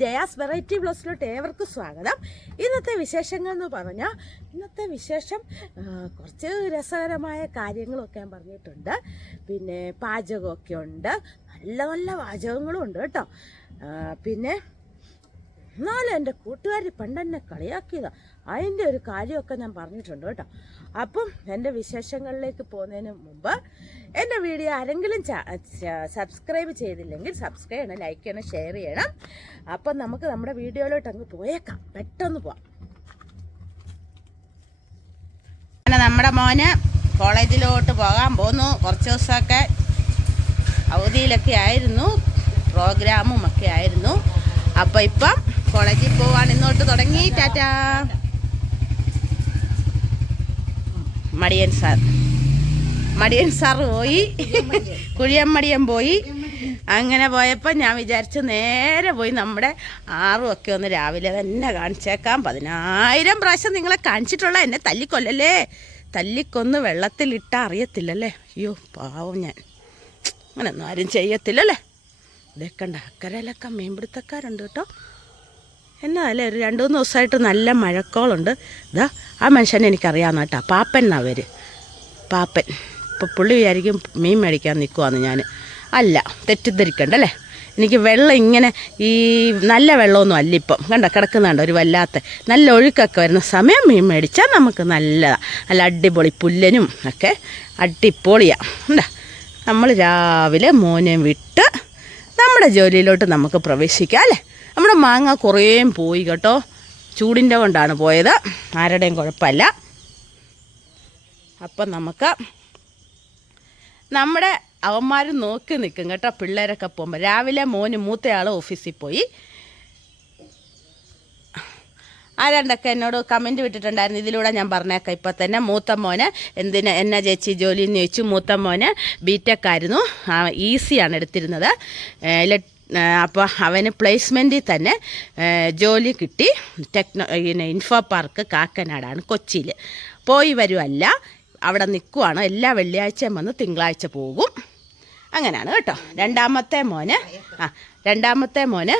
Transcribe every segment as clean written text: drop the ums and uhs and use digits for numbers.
Jaya's variety ബ്ലോഗ്സിലോട്ട് ഏവർക്കും സ്വാഗതം. ഇന്നത്തെ വിശേഷങ്ങൾ എന്ന് പറഞ്ഞാൽ ഇന്നത്തെ വിശേഷം കുറച്ച് രസകരമായ കാര്യങ്ങളൊക്കെ ഞാൻ പറഞ്ഞിട്ടുണ്ട്. പിന്നെ പാചകമൊക്കെ ഉണ്ട്, നല്ല നല്ല പാചകങ്ങളും ഉണ്ട് കേട്ടോ. പിന്നെ എന്നാലും എൻ്റെ കൂട്ടുകാർ പണ്ടെന്നെ കളിയാക്കിയതാണ്, അതിൻ്റെ ഒരു കാര്യമൊക്കെ ഞാൻ പറഞ്ഞിട്ടുണ്ട് കേട്ടോ. അപ്പം എൻ്റെ വിശേഷങ്ങളിലേക്ക് പോകുന്നതിന് മുമ്പ് എൻ്റെ വീഡിയോ ആരെങ്കിലും സബ്സ്ക്രൈബ് ചെയ്തില്ലെങ്കിൽ സബ്സ്ക്രൈബ് ചെയ്യണം, ലൈക്ക് ചെയ്യണം, ഷെയർ ചെയ്യണം. അപ്പം നമുക്ക് നമ്മുടെ വീഡിയോയിലോട്ട് അങ്ങ് പോയേക്കാം, പെട്ടെന്ന് പോവാം. നമ്മുടെ മോന് കോളേജിലോട്ട് പോകാൻ പോന്നു. കുറച്ച് ദിവസമൊക്കെ അവധിയിലൊക്കെ ആയിരുന്നു, പ്രോഗ്രാമും ഒക്കെ ആയിരുന്നു. അപ്പം ഇപ്പം കോളേജിൽ പോവാൻ ഇന്നോട്ട് തുടങ്ങി. ടാറ്റാ. മടിയൻ സാർ പോയി, കുഴിയമ്മടിയൻ പോയി. അങ്ങനെ പോയപ്പോൾ ഞാൻ വിചാരിച്ചു നേരെ പോയി നമ്മുടെ ആറുമൊക്കെ ഒന്ന് രാവിലെ തന്നെ കാണിച്ചേക്കാം. 10,000 പ്രാവശ്യം നിങ്ങളെ കാണിച്ചിട്ടുള്ള എന്നെ തല്ലിക്കൊല്ലല്ലേ, തല്ലിക്കൊന്ന് വെള്ളത്തിലിട്ടാൽ അറിയത്തില്ലല്ലേ. അയ്യോ പാവം, ഞാൻ അങ്ങനെയൊന്നും ആരും ചെയ്യത്തില്ലല്ലേ. ഇതൊക്കെണ്ട അക്കരയിലൊക്കെ മീൻപിടുത്തക്കാരുണ്ട് കേട്ടോ. എന്നാലേ ഒരു 2-3 ദിവസമായിട്ട് നല്ല മഴക്കോളുണ്ട്. ഇതാ ആ മനുഷ്യനെ എനിക്കറിയാവുന്ന കേട്ടോ, പാപ്പൻ എന്നാ പേര്, പാപ്പൻ. ഇപ്പോൾ പുള്ളി വിചാരിക്കും മീൻ മേടിക്കാൻ നിൽക്കുവാന്ന്. ഞാൻ അല്ല, തെറ്റിദ്ധരിക്കണ്ടല്ലേ. എനിക്ക് വെള്ളം ഇങ്ങനെ ഈ നല്ല വെള്ളമൊന്നും അല്ല ഇപ്പം. കിടക്കുന്നുണ്ട് ഒരു വല്ലാത്ത നല്ല ഒഴുക്കൊക്കെ വരുന്ന സമയം മീൻ മേടിച്ചാൽ നമുക്ക് നല്ലതാണ്. നല്ല അടിപൊളി പുല്ലനും ഒക്കെ അടിപൊളിയാണ്. ഉണ്ടാ നമ്മൾ രാവിലെ മോനെ വിട്ട് നമ്മുടെ ജോലിയിലോട്ട് നമുക്ക് പ്രവേശിക്കാം അല്ലേ. നമ്മുടെ മാങ്ങ കുറേ പോയി കേട്ടോ, ചൂടിൻ്റെ കൊണ്ടാണ് പോയത്, ആരുടെയും കുഴപ്പമില്ല. അപ്പം നമുക്ക് നമ്മുടെ അവന്മാർ നോക്കി നിൽക്കും കേട്ടോ, പിള്ളേരൊക്കെ പോകുമ്പോൾ. രാവിലെ മോന് മൂത്തയാൾ ഓഫീസിൽ പോയി. ആരാണ്ടൊക്കെ എന്നോട് കമൻറ്റ് വിട്ടിട്ടുണ്ടായിരുന്നു, ഇതിലൂടെ ഞാൻ പറഞ്ഞേക്കാം ഇപ്പം തന്നെ. മൂത്ത മോന് എന്നാ ചേച്ചി ജോലി എന്ന് ചോദിച്ചു. മൂത്ത മോന് ബിടെക് ആയിരുന്നു, ഈസിയാണ് എടുത്തിരുന്നത്. അപ്പോൾ അവന് പ്ലേസ്മെൻറ്റിൽ തന്നെ ജോലി കിട്ടി. ഇൻഫോ പാർക്ക് കാക്കനാടാണ്, കൊച്ചിയിൽ. പോയി വരുമല്ല, അവിടെ നിൽക്കുവാണ്. എല്ലാ വെള്ളിയാഴ്ചയും വന്ന് തിങ്കളാഴ്ച പോകും. അങ്ങനെയാണ് കേട്ടോ. രണ്ടാമത്തെ മോന്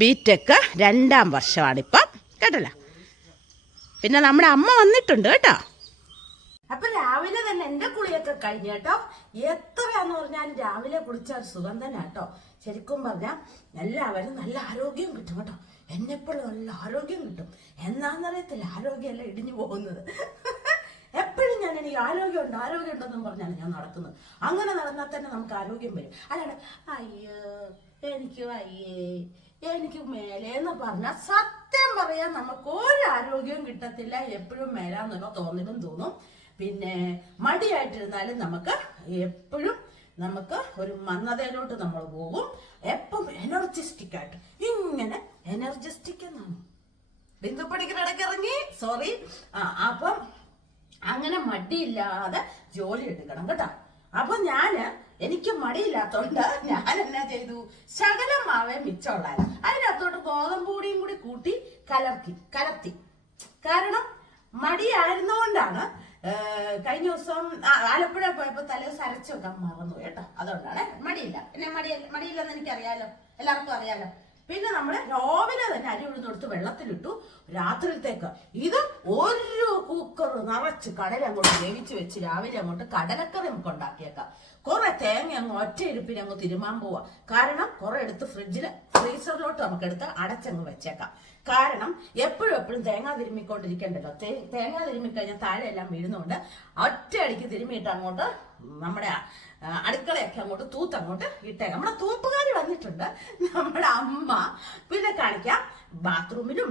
ബിടെക് 2ാം വർഷമാണിപ്പം കേട്ടല്ലോ. പിന്നെ നമ്മുടെ അമ്മ വന്നിട്ടുണ്ട് കേട്ടോ. അപ്പൊ രാവിലെ തന്നെ എൻ്റെ കുളിയൊക്കെ കഴിഞ്ഞു കേട്ടോ. എത്രയാന്ന് പറഞ്ഞാലും രാവിലെ കുളിച്ച ഒരു സുഖം തന്നെ കേട്ടോ. ശരിക്കും പറഞ്ഞാൽ എല്ലാവരും നല്ല ആരോഗ്യം കിട്ടും കേട്ടോ. എന്നെപ്പോഴും നല്ല ആരോഗ്യം കിട്ടും. എന്നാന്നറിയത്തില്ല, ആരോഗ്യമല്ല ഇടിഞ്ഞു പോകുന്നത്. എപ്പോഴും എനിക്ക് ആരോഗ്യം ഉണ്ടെന്നും പറഞ്ഞാണ് ഞാൻ നടക്കുന്നത്. അങ്ങനെ നടന്നാൽ തന്നെ നമുക്ക് ആരോഗ്യം വരും. അല്ലാണ്ട് അയ്യോ എനിക്ക് വയ്യേ, എനിക്ക് മേലേന്ന് പറഞ്ഞാൽ സത്യം പറയാൻ നമുക്ക് ഒരു ആരോഗ്യവും കിട്ടത്തില്ല. എപ്പോഴും മേലാന്നൊക്കെ തോന്നും. പിന്നെ മടിയായിട്ടിരുന്നാലും നമുക്ക് എപ്പോഴും ഒരു മന്ദതയിലോട്ട് നമ്മൾ പോകും. എപ്പം എനർജിസ്റ്റിക് ആയിട്ട് ഇങ്ങനെ എനർജിസ്റ്റിക് എന്നാണ് ബിന്ദു പഠിക്കുന്ന ഇടയ്ക്കിറങ്ങി, സോറി. അപ്പം അങ്ങനെ മടിയില്ലാതെ ജോലി എടുക്കണം കേട്ടോ. അപ്പൊ എനിക്ക് മടിയില്ലാത്തോണ്ട് ഞാൻ എന്നാ ചെയ്തു, ശകലം മാവേ മിച്ചമുള്ളായിരുന്നു, അതിനകത്തോട്ട് ഗോതമ്പൂടിയും കൂടി കൂട്ടി കലർത്തി. കാരണം മടിയായിരുന്നുകൊണ്ടാണ്. കഴിഞ്ഞ ദിവസം ആലപ്പുഴ പോയപ്പോ തലേദിവസം അരച്ചു വെക്കാൻ മറന്നു കേട്ടോ. അതുകൊണ്ടാണ് മടിയില്ല. മടിയില്ലെന്ന് എനിക്കറിയാലോ, എല്ലാവർക്കും അറിയാലോ. പിന്നെ നമ്മൾ രാവിലെ തന്നെ അരി ഉഴുന്നെടുത്ത് വെള്ളത്തിലിട്ടു രാത്രിയിലത്തേക്ക്. ഇത് ഒരു കുക്കർ നിറച്ച് കടല അങ്ങോട്ട് വേവിച്ച് വെച്ച് രാവിലെ അങ്ങോട്ട് കടലക്കറി നമുക്ക് ഉണ്ടാക്കിയേക്കാം. കുറെ തേങ്ങ അങ്ങ് ഒറ്റയിരുപ്പിന് അങ്ങ് തിരുമാൻ പോവാ. കാരണം കുറെ എടുത്ത് ഫ്രീസറിലോട്ട് നമുക്ക് എടുത്ത് അടച്ചങ്ങ് വെച്ചേക്കാം. കാരണം എപ്പോഴും തേങ്ങ തിരുമ്മിക്കൊണ്ടിരിക്കണ്ടല്ലോ. തേങ്ങ തിരുമ്മിക്കഴിഞ്ഞാൽ താഴെ എല്ലാം വീഴുന്നുണ്ട്. ഒറ്റയടിക്ക് തിരുമ്മിയിട്ട് അങ്ങോട്ട് നമ്മുടെ അടുക്കളയൊക്കെ അങ്ങോട്ട് തൂത്തങ്ങോട്ട് ഇട്ടേക്കാം. നമ്മുടെ തൂപ്പുകാരി വന്നിട്ടുണ്ട്, നമ്മുടെ അമ്മ. പിന്നെ കാണിക്കാം, ബാത്റൂമിലും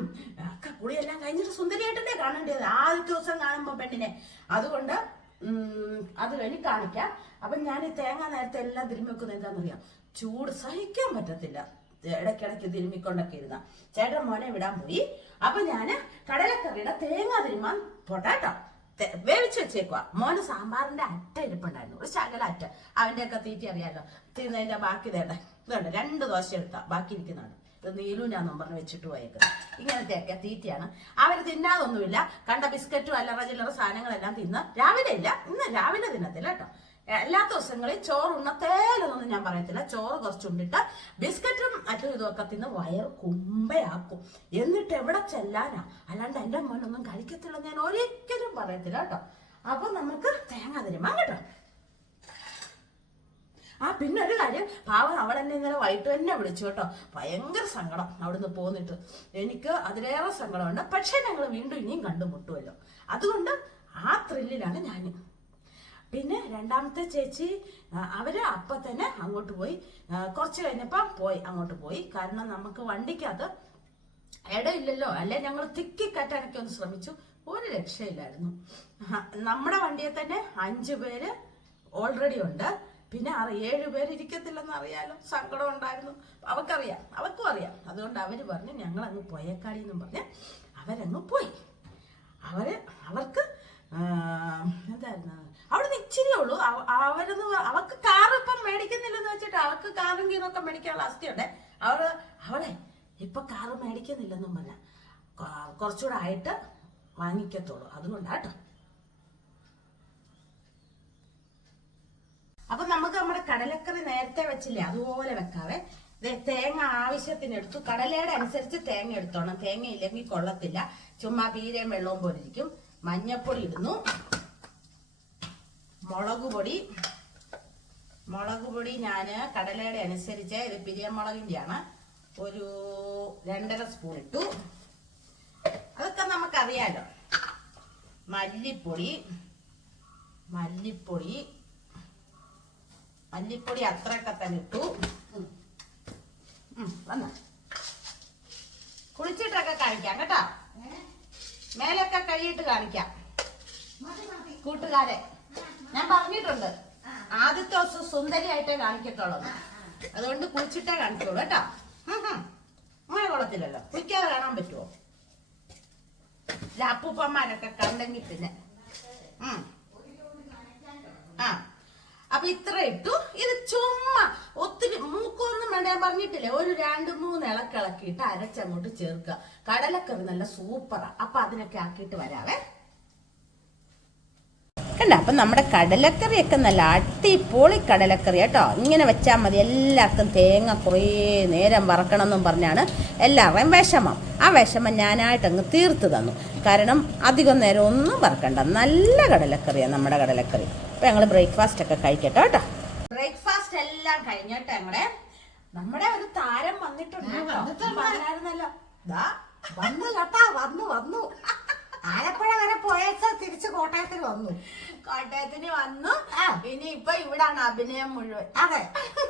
ഒക്കെ കുളിയെല്ലാം കഴിഞ്ഞിട്ട് സുന്ദരിയായിട്ടല്ലേ കാണേണ്ടത് ആദ്യത്തെ ദിവസം കാണുമ്പോ പെണ്ണിനെ. അതുകൊണ്ട് അത് കഴിഞ്ഞ് കാണിക്കാം. അപ്പൊ ഞാൻ ഈ തേങ്ങ നേരത്തെ എല്ലാം തിരുമ്മി വെക്കുന്നത് എന്താണെന്നറിയാം, ചൂട് സഹിക്കാൻ പറ്റത്തില്ല. ഇടയ്ക്കിടയ്ക്ക് തിരുമ്മിക്കൊണ്ടൊക്കെ ഇരുന്ന ചേട്ടൻ മോനെ വിടാൻ പോയി. അപ്പൊ ഞാന് കടലക്കറിയുടെ തേങ്ങ തിരുമാൻ പോട്ടാട്ടോ വേവിച്ച് വെച്ചേക്കുക. മോന് സാമ്പാറിന്റെ അറ്റ ഇരിപ്പുണ്ടായിരുന്നു, ഒരു ശകല അറ്റ. അവന്റെ ഒക്കെ തീറ്റി അറിയാലോ. തിന്നതിന്റെ ബാക്കി ഇതുണ്ട് 2 ദോശ എടുത്താ ബാക്കി ഇരിക്കുന്നുണ്ട്. ഇത് നീലൂനാന്നും പറഞ്ഞ് വെച്ചിട്ട് പോയേക്കുന്നത്. ഇങ്ങനത്തെയൊക്കെ തീറ്റയാണ്. അവർ തിന്നാതൊന്നുമില്ല. കണ്ട ബിസ്ക്കറ്റും അല്ലറ ചില്ലറ സാധനങ്ങളെല്ലാം തിന്ന് ഇന്ന് രാവിലെ തിന്നത്തില്ല കേട്ടോ. എല്ലാ ദിവസങ്ങളിൽ ചോറ് ഉണ്ണത്തേലൊന്നും ഞാൻ പറയത്തില്ല. ചോറ് കുറച്ചുണ്ടിട്ട് ബിസ്ക്കറ്റും മറ്റും ഇതൊക്കെ തിന്ന് വയറ് കുമ്പയാക്കും. എന്നിട്ട് എവിടെ ചെല്ലാനാ? അല്ലാണ്ട് എൻ്റെ മോനൊന്നും കഴിക്കത്തില്ല ഞാൻ ഒരിക്കലും പറയത്തില്ല കേട്ടോ. അപ്പൊ നമുക്ക് തേങ്ങ തിരുമാം കേട്ടോ. പിന്നെ ഒരു കാര്യം, പാവം അവളെന്നെ ഇന്നലെ വൈകിട്ട് തന്നെ വിളിച്ചു കേട്ടോ. ഭയങ്കര സങ്കടം അവിടുന്ന് പോന്നിട്ട്. എനിക്ക് അതിലേറെ സങ്കടമുണ്ട്. പക്ഷെ ഞങ്ങൾ വീണ്ടും ഇനിയും കണ്ടുമുട്ടുമല്ലോ, അതുകൊണ്ട് ആ ത്രില്ലിലാണ് ഞാൻ. പിന്നെ രണ്ടാമത്തെ ചേച്ചി അവര് അപ്പൊ തന്നെ അങ്ങോട്ട് പോയി. കുറച്ച് കഴിഞ്ഞപ്പം അങ്ങോട്ട് പോയി. കാരണം നമുക്ക് വണ്ടിക്കകത്ത് ഇടയില്ലല്ലോ. അല്ലെ ഞങ്ങൾ തിക്കിക്കറ്റാനൊക്കെ ഒന്ന് ശ്രമിച്ചു, ഒരു രക്ഷയില്ലായിരുന്നു. നമ്മുടെ വണ്ടിയെ തന്നെ 5 പേര് ഓൾറെഡി ഉണ്ട്. പിന്നെ 7 പേര് ഇരിക്കത്തില്ലെന്ന് അറിയാലോ. സങ്കടം ഉണ്ടായിരുന്നു. അവർക്കും അറിയാം. അതുകൊണ്ട് അവര് പറഞ്ഞു ഞങ്ങൾ അങ്ങ് പോയേക്കാടി എന്നും പറഞ്ഞ് അവരങ്ങ് പോയി. അവർക്ക് എന്തായിരുന്നു, അവിടെ ഇച്ചിരി ഉള്ളൂ. അവർക്ക് കാർ ഇപ്പം മേടിക്കുന്നില്ലെന്ന് വെച്ചിട്ട്, അവർക്ക് കാറും ഗീറൊക്കെ മേടിക്കാനുള്ള അവസ്ഥയുണ്ട്. അവളെ ഇപ്പൊ കാറ് മേടിക്കുന്നില്ലെന്നും പറഞ്ഞ കുറച്ചുകൂടെ ആയിട്ട് വാങ്ങിക്കത്തുള്ളൂ. അതുകൊണ്ടാട്ടോ. അപ്പൊ നമുക്ക് നമ്മുടെ കടലക്കറി നേരത്തെ വെച്ചില്ലേ, അതുപോലെ വെക്കാവേ. തേങ്ങ ആവശ്യത്തിന് എടുത്തു. കടലയുടെ അനുസരിച്ച് തേങ്ങ എടുത്തോണം. തേങ്ങ ഇല്ലെങ്കിൽ കൊള്ളത്തില്ല, ചുമ്മാ പീരയും വെള്ളവും പോലെ ഇരിക്കും. മഞ്ഞപ്പൊടി ഇടുന്നു. മുളക് പൊടി ഞാന് കടലയുടെ അനുസരിച്ച്, ഇത് പിരിയമുളകിന്റെയാണ്, ഒരു 2.5 സ്പൂൺ ഇട്ടു. അതൊക്കെ നമുക്കറിയാലോ. മല്ലിപ്പൊടി അത്രയൊക്കെ തന്നെ ഇട്ടു. വന്ന കുളിച്ചിട്ടൊക്കെ കാണിക്കാം കേട്ടോ. മേലൊക്കെ കഴിയിട്ട് കാണിക്കാം കൂട്ടുകാരെ. ഞാൻ പറഞ്ഞിട്ടുണ്ട് ആദ്യത്തെ ദിവസം സുന്ദരിയായിട്ടേ കാണിക്കത്തുള്ളൂ. അതുകൊണ്ട് കുളിച്ചിട്ടേ കാണിച്ചോളൂ കേട്ടോ. അങ്ങനെ കൊള്ളത്തില്ലല്ലോ, കുളിക്കാതെ കാണാൻ പറ്റുമോ? അപ്പൂപ്പന്മാരൊക്കെ കണ്ടെങ്കിൽ പിന്നെ അപ്പൊ ഇത്ര ഇട്ടു. ഇത് ചുമ്മാ ഒത്തിരി മൂക്കൊന്നും വേണ്ട. ഞാൻ പറഞ്ഞിട്ടില്ലേ, ഒരു 2-3 ഇളക്കിയിട്ട് അരച്ചങ്ങോട്ട് ചേർക്കുക. കടലക്കറി നല്ല സൂപ്പറാ. അപ്പൊ അതിനൊക്കെ ആക്കിയിട്ട് വരാവേ. കണ്ട, അപ്പൊ നമ്മുടെ കടലക്കറിയൊക്കെ നല്ല അടിപൊളി കടലക്കറി കേട്ടോ. ഇങ്ങനെ വെച്ചാൽ മതി. എല്ലാവർക്കും തേങ്ങ കുറേ നേരം വറക്കണം എന്നും പറഞ്ഞാണ് എല്ലാവരുടെയും വിഷമം. ആ വിഷമം ഞാനായിട്ടങ്ങ് തീർത്ത് തന്നു. കാരണം അധികം നേരം ഒന്നും വറക്കണ്ട. നല്ല കടലക്കറിയാണ് നമ്മുടെ കടലക്കറി. അപ്പൊ ഞങ്ങൾ ബ്രേക്ക്ഫാസ്റ്റ് ഒക്കെ കഴിക്കട്ടോ കേട്ടോ. ബ്രേക്ക്ഫാസ്റ്റ് എല്ലാം കഴിഞ്ഞിട്ട് നമ്മുടെ ഒരു താരം വന്നിട്ടുണ്ട്. വന്നു കേട്ടാ, വന്നു ആലപ്പുഴ വരെ പോയേച്ചാ തിരിച്ച് കോട്ടയത്തിന് വന്നു. ഇനി ഇപ്പൊ ഇവിടാണ് അഭിനയം മുഴുവൻ. അതെ,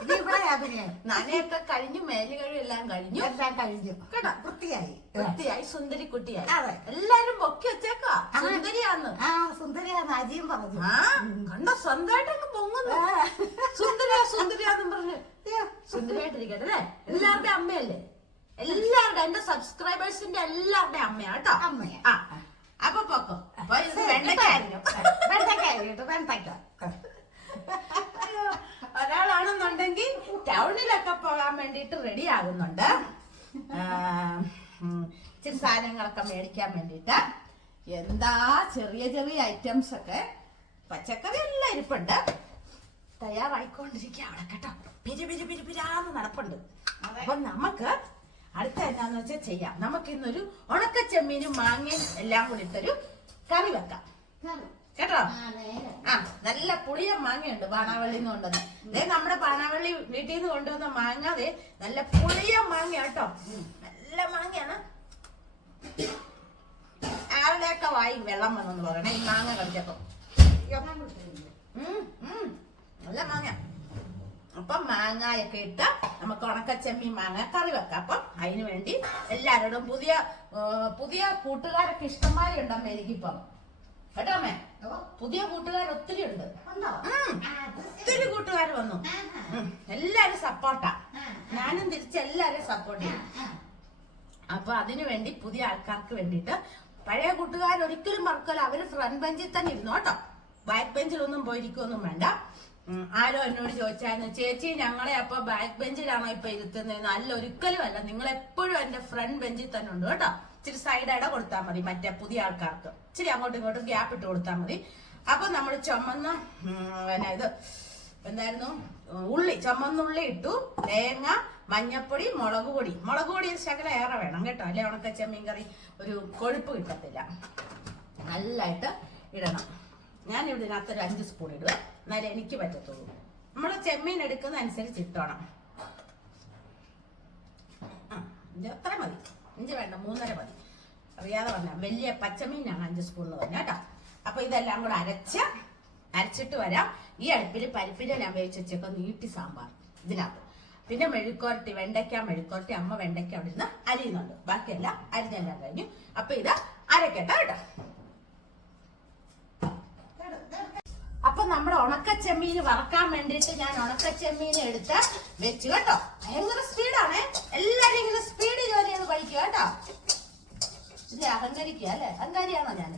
ഇത് ഇവിടെ അഭിനയം. നനയൊക്കെ കഴിഞ്ഞു, മേലുകഴും എല്ലാം കഴിഞ്ഞു കേട്ടോ. വൃത്തിയായി സുന്ദരിക്കുട്ടിയായി. അതെ, എല്ലാരും പൊക്കി വെച്ചേക്കാ സുന്ദരിയാന്ന്. സുന്ദരിയാന്ന് അജിയും പറഞ്ഞു. കണ്ട, സ്വന്തമായിട്ട് അങ്ങ് പൊങ്ങുന്നു. സുന്ദരിയാന്നും പറഞ്ഞു. സുന്ദരിയായിട്ടിരിക്കട്ടെ അല്ലേ. എല്ലാവരുടെയും അമ്മയല്ലേ, എല്ലാവരുടെ എന്റെ സബ്സ്ക്രൈബേഴ്സിന്റെ എല്ലാവരുടെയും അമ്മയാ കേട്ടോ. അമ്മയാ. അപ്പൊ പൊക്കോ. ഒരാളാണെന്നുണ്ടെങ്കിൽ ടൗണിലൊക്കെ പോകാൻ വേണ്ടിട്ട് റെഡി ആകുന്നുണ്ട്. ഇച്ചിരി സാധനങ്ങളൊക്കെ മേടിക്കാൻ വേണ്ടിട്ട്. എന്താ ചെറിയ ഐറ്റംസ് ഒക്കെ, പച്ചക്കറി എല്ലാം ഇരിപ്പുണ്ട്. തയ്യാറായിക്കൊണ്ടിരിക്കുക അവിടെ കേട്ടോ. പിരിപിരാന്ന് നടപ്പുണ്ട്. അപ്പൊ നമുക്ക് അടുത്ത എന്താന്ന് വെച്ചാൽ ചെയ്യാം. നമുക്ക് ഇന്നൊരു ഉണക്കച്ചെമ്മീനും മാങ്ങയും എല്ലാം കൂടി ഇട്ടൊരു കറി വെക്കാം കേട്ടോ. നല്ല പുളിയ മാങ്ങയുണ്ട് പാണാവള്ളിന്ന് കൊണ്ടുവന്ന്. അതെ, നമ്മുടെ പാണാവള്ളി വീട്ടിൽ നിന്ന് കൊണ്ടുവന്ന മാങ്ങ. അതെ, നല്ല പുളിയ മാങ്ങ കേട്ടോ. നല്ല മാങ്ങയാണ്. ആരുടെയൊക്കെ വായി വെള്ളം വന്നെന്ന് പറയണേ ഈ മാങ്ങ കടിച്ചപ്പോ. നല്ല മാങ്ങ. അപ്പൊ മാങ്ങയൊക്കെ ഇട്ട് നമുക്ക് ഉണക്കച്ചെമ്മീൻ മാങ്ങ കറി വെക്കാം. അപ്പം അതിനു വേണ്ടി എല്ലാവരോടും പുതിയ കൂട്ടുകാരൊക്കെ ഇഷ്ടംമാരി ഉണ്ട് അമ്മ. എനിക്കിപ്പം കേട്ടോ അമ്മേ, പുതിയ കൂട്ടുകാർ ഒത്തിരി ഉണ്ട്. ഒത്തിരി കൂട്ടുകാർ വന്നു. എല്ലാരും സപ്പോർട്ടാ. ഞാനും തിരിച്ച് എല്ലാരെയും സപ്പോർട്ട് ചെയ്യും. അപ്പൊ അതിനു വേണ്ടി പുതിയ ആൾക്കാർക്ക് വേണ്ടിയിട്ട്, പഴയ കൂട്ടുകാർ ഒരിക്കലും മറക്കല്ലോ. അവര് ഫ്രണ്ട് ബെഞ്ചിൽ തന്നെ ഇരുന്നു കേട്ടോ. ബാക്ക് ബെഞ്ചിലൊന്നും പോയിരിക്കൊന്നും വേണ്ട. ആരോ എന്നോട് ചോദിച്ചായിരുന്നു, ചേച്ചി ഞങ്ങളെ അപ്പൊ ബാക്ക് ബെഞ്ചിലാണോ ഇപ്പൊ ഇരുത്തുന്നത്? അല്ല, ഒരിക്കലും അല്ല. നിങ്ങൾ എപ്പോഴും എന്റെ ഫ്രണ്ട് ബെഞ്ചിൽ തന്നെ ഉണ്ട് കേട്ടോ. ഇച്ചിരി സൈഡ് ഇട കൊടുത്താൽ മതി. മറ്റേ പുതിയ ആൾക്കാർക്ക് ഇച്ചിരി അങ്ങോട്ടും ഇങ്ങോട്ടും ഗ്യാപ്പ് ഇട്ട് കൊടുത്താൽ മതി. അപ്പൊ നമ്മൾ ചുമന്ന പിന്നെ ഇത് എന്തായിരുന്നു ചുമന്നുള്ളി ഇട്ടു, തേങ്ങ, മഞ്ഞപ്പൊടി, മുളക് പൊടി ഒരു ശകലം ഏറെ വേണം കേട്ടോ, അല്ലെ ഉണക്ക ചെമ്മീൻ കറി ഒരു കൊഴുപ്പ് കിട്ടത്തില്ല. നല്ലതായിട്ട് ഇടണം. ഞാൻ ഇവിടെ ഇതിനകത്ത് ഒരു 5 സ്പൂൺ ഇടുക, എന്നാലേ എനിക്ക് പറ്റത്തുള്ളൂ. നമ്മൾ ചെമ്മീൻ എടുക്കുന്ന അനുസരിച്ച് ഇട്ടോണം. അത്ര മതി, 5 വേണ്ട, 3.5 മതി. അറിയാതെ പറഞ്ഞാൽ വലിയ പച്ചമീനാണ് 5 സ്പൂൺ എന്ന് പറഞ്ഞാൽ കേട്ടോ. അപ്പൊ ഇതെല്ലാം കൂടെ അരച്ചിട്ട് വരാം. ഈ അടുപ്പിൽ പരിപ്പിനെ ഞാൻ വേവിച്ച് വെച്ചൊക്കെ നീട്ടി സാമ്പാർ ഇതിനകത്ത്. പിന്നെ മെഴുക്കുവരട്ടി, വെണ്ടയ്ക്ക മെഴുക്കുവരട്ടി അമ്മ വെണ്ടയ്ക്ക അവിടെ നിന്ന് അരിയുന്നുണ്ട്. ബാക്കിയെല്ലാം അരിഞ്ഞെല്ലാം കഴിഞ്ഞു. അപ്പൊ ഇത് അരക്കട്ടെ കേട്ടോ. അപ്പൊ നമ്മുടെ ഉണക്കച്ചെമ്മീൻ വറക്കാൻ വേണ്ടിയിട്ട് ഞാൻ ഉണക്കച്ചെമ്മീൻ എടുത്ത് വെച്ചു കേട്ടോ. ഭയങ്കര സ്പീഡാണേ, എല്ലാരും ഇങ്ങനെ സ്പീഡ് ജോലി ചെയ്ത് പഠിക്കുക കേട്ടോ. ഇത് അഹങ്കരിക്കുക അല്ലെ? അഹങ്കാരിയാണോ ഞാൻ?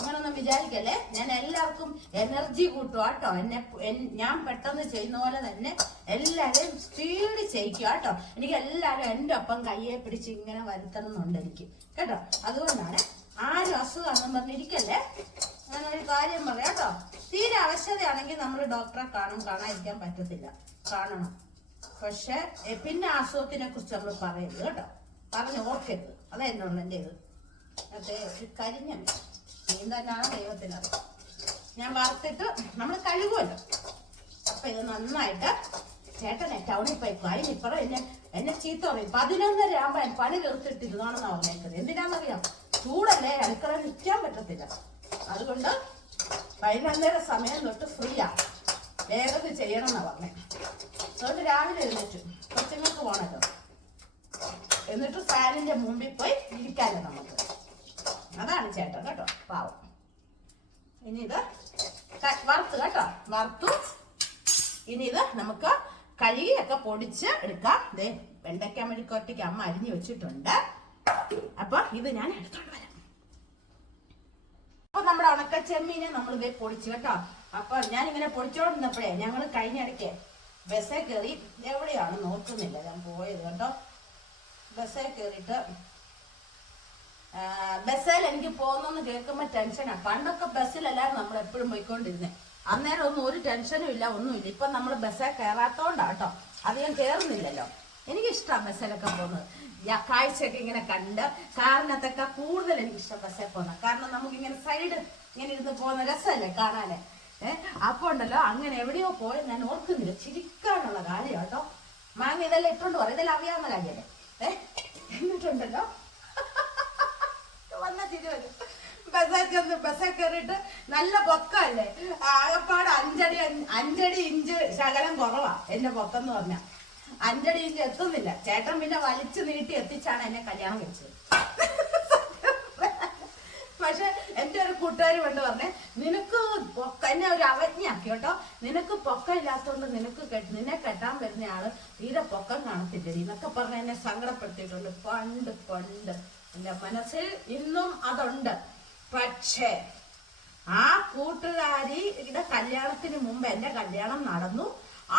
അങ്ങനൊന്നും വിചാരിക്കല്ലേ. ഞാൻ എല്ലാവർക്കും എനർജി കൂട്ടുക കേട്ടോ. ഞാൻ പെട്ടെന്ന് ചെയ്യുന്ന പോലെ തന്നെ എല്ലാവരും സ്പീഡ് ചെയ്യിക്കുക കേട്ടോ. എനിക്ക് എല്ലാവരും എൻ്റെ ഒപ്പം കയ്യെ പിടിച്ച് ഇങ്ങനെ വരുത്തണം എന്നുണ്ട് എനിക്ക് കേട്ടോ. അതുകൊണ്ടാണ് ആരും അസുഖമാണെന്ന് പറഞ്ഞിരിക്കല്ലേ. അങ്ങനെ ഒരു കാര്യം പറയാം കേട്ടോ. തീരെ അവശതയാണെങ്കിൽ നമ്മൾ ഡോക്ടറെ കാണാതിരിക്കാൻ പറ്റത്തില്ല, കാണണം. പക്ഷെ പിന്നെ അസുഖത്തിനെ കുറിച്ച് നമ്മൾ പറയരുത് കേട്ടോ, പറഞ്ഞ് ഓർക്കരുത്. അതെന്നോണ്ട് എൻ്റെ ഇത് മറ്റേ കരിഞ്ഞ മീൻ തന്നെയാണ് ദൈവത്തിനത്. ഞാൻ വറുത്തിട്ട് നമ്മൾ കഴുകുമല്ലോ. അപ്പൊ ഇത് നന്നായിട്ട് ചേട്ടനെ ടൗണിൽ പോയി കഴിഞ്ഞിപ്പറ എന്നെ ചീത്ത പറയും. 11:30 ആകുമ്പോൾ പണി തീർത്തിട്ടിരുന്നാണെന്നാ പറഞ്ഞേക്കുന്നത്. എന്തിനാണെന്നറിയാം, ചൂടല്ലേ, അടുക്കളയിൽ നിൽക്കാൻ പറ്റത്തില്ല. അതുകൊണ്ട് 11:30 സമയം തൊട്ട് ഫ്രീയാ, വേഗത്തിൽ ചെയ്യണം എന്നാ പറഞ്ഞേ. അതുകൊണ്ട് രാവിലെ എഴുന്നേറ്റു, കൊച്ചുങ്ങൾക്ക് പോണല്ലോ. എന്നിട്ട് ഫാനിന്റെ മുമ്പിൽ പോയി ഇരിക്കാല്ലോ നമുക്ക്. അതാണ് ചേട്ടൻ കേട്ടോ, പാവം. ഇനി ഇത് വറുത്ത് കേട്ടോ, വറുത്തു. ഇനി ഇത് നമുക്ക് കഴുകിയൊക്കെ പൊടിച്ച് എടുക്കാം. ദേ വെണ്ടയ്ക്ക മെഴുക്കുവരട്ടിക്ക് അമ്മ അരിഞ്ഞു വെച്ചിട്ടുണ്ട്. അപ്പൊ ഇത് ഞാൻ എടുത്തോണ്ട് വരാം. അപ്പൊ നമ്മുടെ ഉണക്ക ചെമ്മീനെ നമ്മൾ ഇതേ പൊടിച്ചു കേട്ടോ. അപ്പൊ ഞാൻ ഇങ്ങനെ പൊടിച്ചോണ്ടിരുന്നപ്പോഴേ ഞങ്ങൾ കഴിഞ്ഞിടയ്ക്ക് ബസ്സേ കയറി, എവിടെയാണ് നോക്കുന്നില്ല ഞാൻ പോയത് കേട്ടോ. ബസ്സേ കയറിയിട്ട് ബസ്സിൽ എനിക്ക് പോകുന്നെന്ന് കേൾക്കുമ്പോൾ ടെൻഷനാണ്. പണ്ടൊക്കെ ബസ്സിലല്ലായിരുന്നു നമ്മൾ എപ്പോഴും പോയിക്കൊണ്ടിരുന്നേ. അന്നേരം ഒന്നും ഒരു ടെൻഷനും ഇല്ല, ഒന്നുമില്ല. ഇപ്പൊ നമ്മൾ ബസ്സേ കയറാത്തോണ്ടാ കേട്ടോ, അധികം കയറുന്നില്ലല്ലോ. എനിക്കിഷ്ടമാണ് ബസ്സിലൊക്കെ പോകുന്നത്. കാഴ്ചയൊക്കെ ഇങ്ങനെ കണ്ട് കാറിനകത്തൊക്കെ കൂടുതൽ എനിക്കിഷ്ടം ബസ്സിൽ പോകുന്നത്. കാരണം നമുക്കിങ്ങനെ സൈഡ് ഇങ്ങനെ ഇരുന്ന് പോകുന്ന രസമല്ലേ കാണാനേ. അപ്പൊ ഉണ്ടല്ലോ അങ്ങനെ എവിടെയോ പോയി ഞാൻ ഓർക്കുന്നില്ല, ചിരിക്കാനുള്ള കാര്യം കേട്ടോ. മാങ്ങ ഇതെല്ലാം ഇട്ടോണ്ട് പറയും, ഇതെല്ലാം അറിയാവുന്ന കാര്യല്ലേ. എന്നിട്ടുണ്ടല്ലോ വന്ന തിരുവല്ല ബസ്സേ കയറിയിട്ട് നല്ല പൊക്കല്ലേ, ആകപ്പാട് 5 ഇഞ്ച് ശകലം കുറവാ എന്റെ പൊക്കം എന്ന് പറഞ്ഞ. 5 ഇഞ്ച് എത്തുന്നില്ല. ചേട്ടൻ പിന്നെ വലിച്ചു നീട്ടി എത്തിച്ചാണ് എന്നെ കല്യാണം കഴിച്ചത്. പക്ഷെ എന്റെ ഒരു കൂട്ടുകാരി കൊണ്ട് പറഞ്ഞേ, നിനക്ക് എന്നെ ഒരു അവജ്ഞയാക്കി കേട്ടോ. നിനക്ക് പൊക്കം ഇല്ലാത്തോണ്ട് നിന്നെ കെട്ടാൻ വരുന്ന ആള് തീരെ പൊക്കം കാണത്തില്ല എന്നൊക്കെ പറഞ്ഞ് എന്നെ സങ്കടപ്പെടുത്തിയിട്ടുണ്ട്. പണ്ട് എന്റെ മനസ്സിൽ ഇന്നും അതുണ്ട്. പക്ഷേ ആ കൂട്ടുകാരിയുടെ കല്യാണത്തിന് മുമ്പ് എന്റെ കല്യാണം നടന്നു.